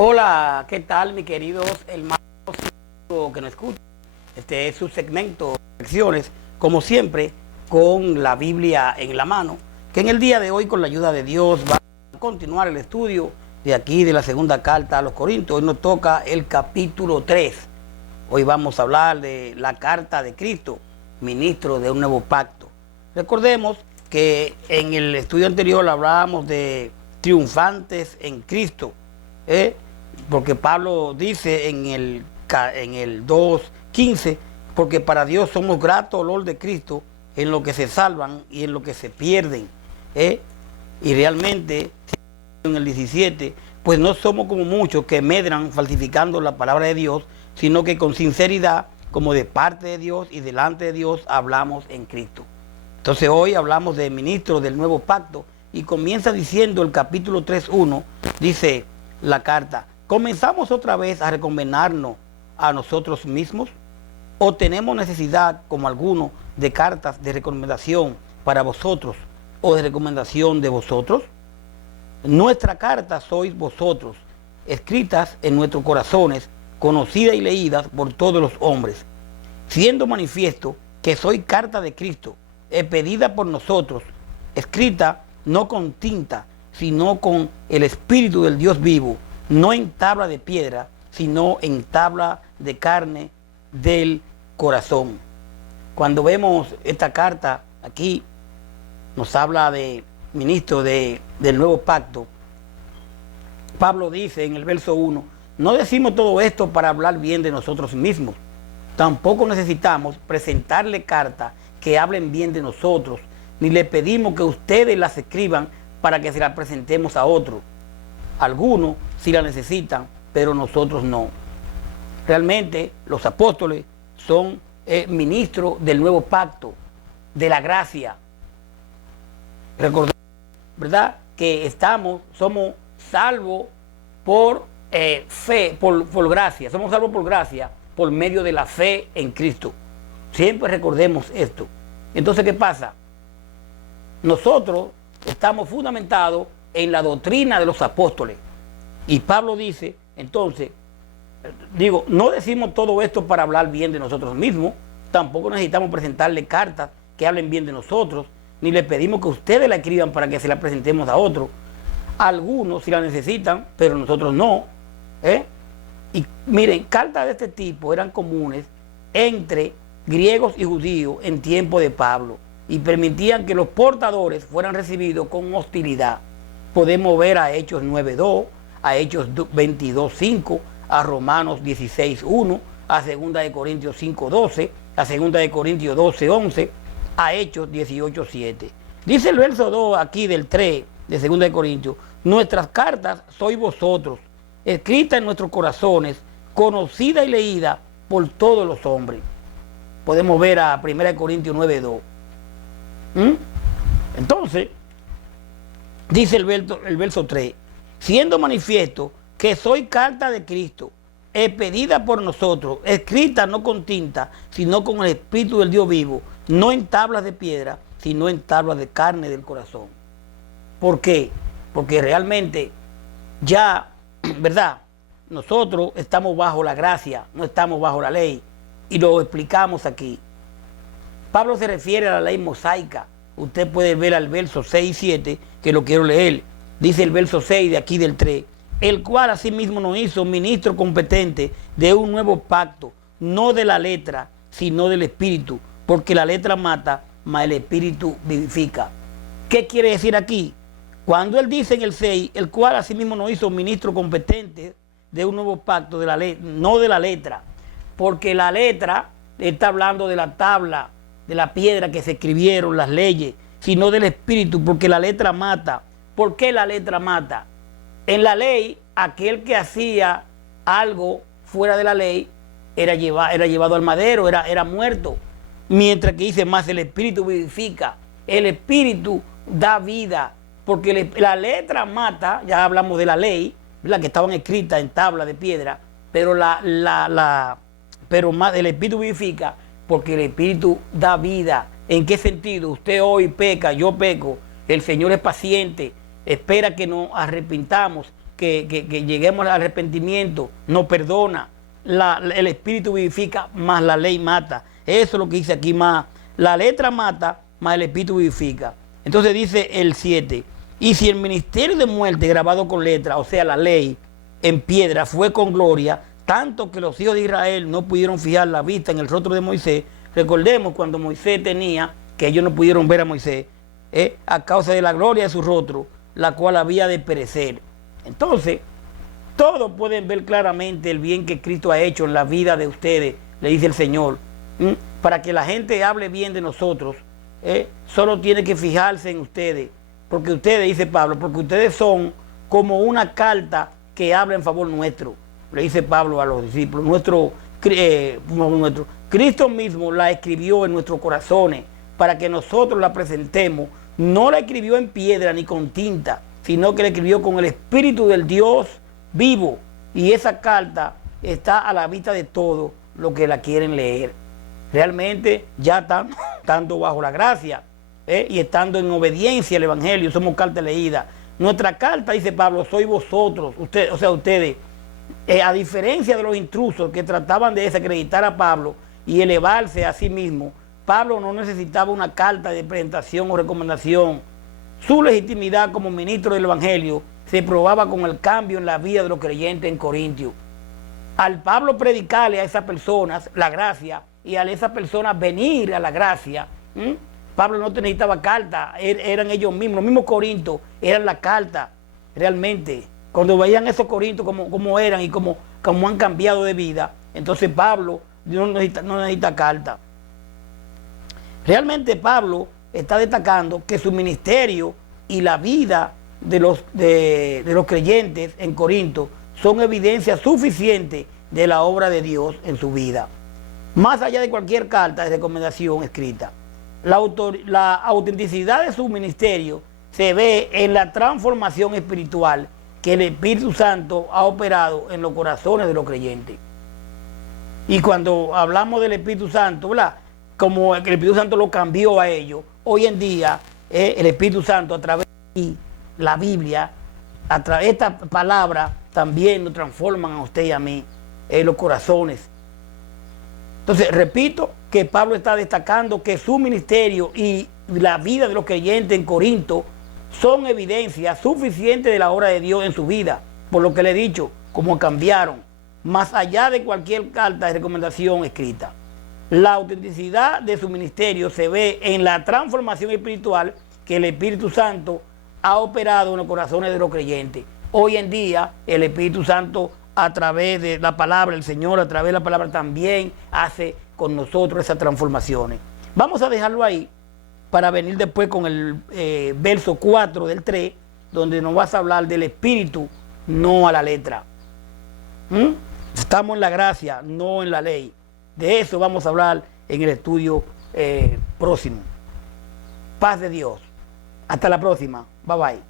Hola, ¿qué tal, mis queridos hermanos que nos escuchan? Este es su segmento de lecciones, como siempre, con la Biblia en la mano, que en el día de hoy, con la ayuda de Dios, va a continuar el estudio de aquí de la segunda carta a los Corintios. Hoy nos toca el capítulo 3. Hoy vamos a hablar de la carta de Cristo, ministro de un nuevo pacto. Recordemos que en el estudio anterior hablábamos de triunfantes en Cristo, porque Pablo dice en el 2:15, porque para Dios somos grato olor de Cristo en lo que se salvan y en lo que se pierden. Y realmente, en el 17, pues no somos como muchos que medran falsificando la palabra de Dios, sino que con sinceridad, como de parte de Dios y delante de Dios, hablamos en Cristo. Entonces hoy hablamos de ministro del nuevo pacto y comienza diciendo el capítulo 3:1, dice la carta: ¿comenzamos otra vez a recomendarnos a nosotros mismos? ¿O tenemos necesidad, como algunos, de cartas de recomendación para vosotros o de recomendación de vosotros? Nuestra carta sois vosotros, escritas en nuestros corazones, conocidas y leídas por todos los hombres, siendo manifiesto que soy carta de Cristo, pedida por nosotros, escrita no con tinta, sino con el Espíritu del Dios vivo, no en tabla de piedra, sino en tabla de carne del corazón. Cuando vemos esta carta aquí, nos habla de ministro del nuevo pacto. Pablo dice en el verso 1, no decimos todo esto para hablar bien de nosotros mismos. Tampoco necesitamos presentarle cartas que hablen bien de nosotros, ni le pedimos que ustedes las escriban para que se las presentemos a otros. Algunos sí la necesitan, pero nosotros no. Realmente los apóstoles son ministros del nuevo pacto, de la gracia. Recordemos, ¿verdad?, que somos salvos por fe, por gracia. Somos salvos por gracia, por medio de la fe en Cristo. Siempre recordemos esto. Entonces, ¿qué pasa? Nosotros estamos fundamentados en la doctrina de los apóstoles. Y Pablo dice, entonces, no decimos todo esto para hablar bien de nosotros mismos, tampoco necesitamos presentarle cartas que hablen bien de nosotros, ni le pedimos que ustedes la escriban para que se la presentemos a otros. Algunos sí la necesitan, pero nosotros no. Y miren, cartas de este tipo eran comunes entre griegos y judíos en tiempo de Pablo y permitían que los portadores fueran recibidos con hostilidad. Podemos ver a Hechos 9:2, a Hechos 22:5, a Romanos 16:1, a 2 de Corintios 5:12, a 2 de Corintios 12:11, a Hechos 18:7. Dice el verso 2 aquí del 3 de 2 de Corintios: nuestras cartas sois vosotros, escritas en nuestros corazones, conocida y leída por todos los hombres. Podemos ver a 1 Corintios 9:2. Entonces, dice el verso 3, siendo manifiesto que soy carta de Cristo, pedida por nosotros, escrita no con tinta, sino con el Espíritu del Dios vivo, no en tablas de piedra, sino en tablas de carne del corazón. ¿Por qué? Porque realmente ya, ¿verdad?, nosotros estamos bajo la gracia, no estamos bajo la ley, y lo explicamos aquí. Pablo se refiere a la ley mosaica. Usted puede ver al verso 6 y 7, que lo quiero leer. Dice el verso 6 de aquí del 3, el cual asimismo nos hizo ministro competente de un nuevo pacto, no de la letra, sino del Espíritu, porque la letra mata, mas el Espíritu vivifica. ¿Qué quiere decir aquí? Cuando él dice en el 6, el cual asimismo nos hizo ministro competente de un nuevo pacto, de la ley, no de la letra, porque la letra está hablando de la tabla, de la piedra que se escribieron las leyes, sino del Espíritu, porque la letra mata. ¿Por qué la letra mata? En la ley, aquel que hacía algo fuera de la ley era llevado al madero, era muerto. Mientras que dice más, el Espíritu vivifica, el Espíritu da vida, porque la letra mata. Ya hablamos de la ley, la que estaban escritas en tabla de piedra, pero más el Espíritu vivifica, porque el Espíritu da vida. ¿En qué sentido? Usted hoy peca, yo peco, el Señor es paciente, espera que nos arrepintamos que lleguemos al arrepentimiento, nos perdona. El Espíritu vivifica, más la ley mata. Eso es lo que dice aquí, más la letra mata, más el Espíritu vivifica. Entonces dice el 7, y si el ministerio de muerte grabado con letra, o sea la ley, en piedra, fue con gloria, tanto que los hijos de Israel no pudieron fijar la vista en el rostro de Moisés. Recordemos cuando Moisés tenía, que ellos no pudieron ver a Moisés, a causa de la gloria de su rostro, la cual había de perecer. Entonces, todos pueden ver claramente el bien que Cristo ha hecho en la vida de ustedes, le dice el Señor. Para que la gente hable bien de nosotros, solo tiene que fijarse en ustedes, porque ustedes, dice Pablo, porque ustedes son como una carta que habla en favor nuestro, le dice Pablo a los discípulos. Cristo mismo la escribió en nuestros corazones para que nosotros la presentemos. No la escribió en piedra ni con tinta, sino que la escribió con el Espíritu del Dios vivo. Y esa carta está a la vista de todos los que la quieren leer. Realmente ya estando bajo la gracia y estando en obediencia al Evangelio, somos carta leída. Nuestra carta, dice Pablo, sois vosotros, ustedes, o sea, ustedes, a diferencia de los intrusos que trataban de desacreditar a Pablo y elevarse a sí mismo, Pablo no necesitaba una carta de presentación o recomendación. Su legitimidad como ministro del Evangelio se probaba con el cambio en la vida de los creyentes en Corintio. Al Pablo predicarle a esas personas la gracia y a esas personas venir a la gracia, Pablo no necesitaba carta, eran ellos mismos, los mismos corintios eran la carta realmente. Cuando veían esos corintios como eran y como han cambiado de vida, entonces Pablo no necesita carta. Realmente Pablo está destacando que su ministerio y la vida de los creyentes en Corinto son evidencia suficiente de la obra de Dios en su vida. Más allá de cualquier carta de recomendación escrita, la autenticidad de su ministerio se ve en la transformación espiritual que el Espíritu Santo ha operado en los corazones de los creyentes. Y cuando hablamos del Espíritu Santo, ¿verdad?, como el Espíritu Santo lo cambió a ellos, hoy en día el Espíritu Santo a través de la Biblia, a través de esta palabra, también nos transforman a usted y a mí en los corazones. Entonces, repito que Pablo está destacando que su ministerio y la vida de los creyentes en Corinto son evidencia suficiente de la obra de Dios en su vida, por lo que le he dicho, como cambiaron, más allá de cualquier carta de recomendación escrita. La autenticidad de su ministerio se ve en la transformación espiritual que el Espíritu Santo ha operado en los corazones de los creyentes. Hoy en día, el Espíritu Santo, a través de la palabra, el Señor, a través de la palabra, también hace con nosotros esas transformaciones. Vamos a dejarlo ahí para venir después con el verso 4 del 3, donde nos vas a hablar del Espíritu, no a la letra. Estamos en la gracia, no en la ley. De eso vamos a hablar en el estudio próximo. Paz de Dios. Hasta la próxima. Bye bye.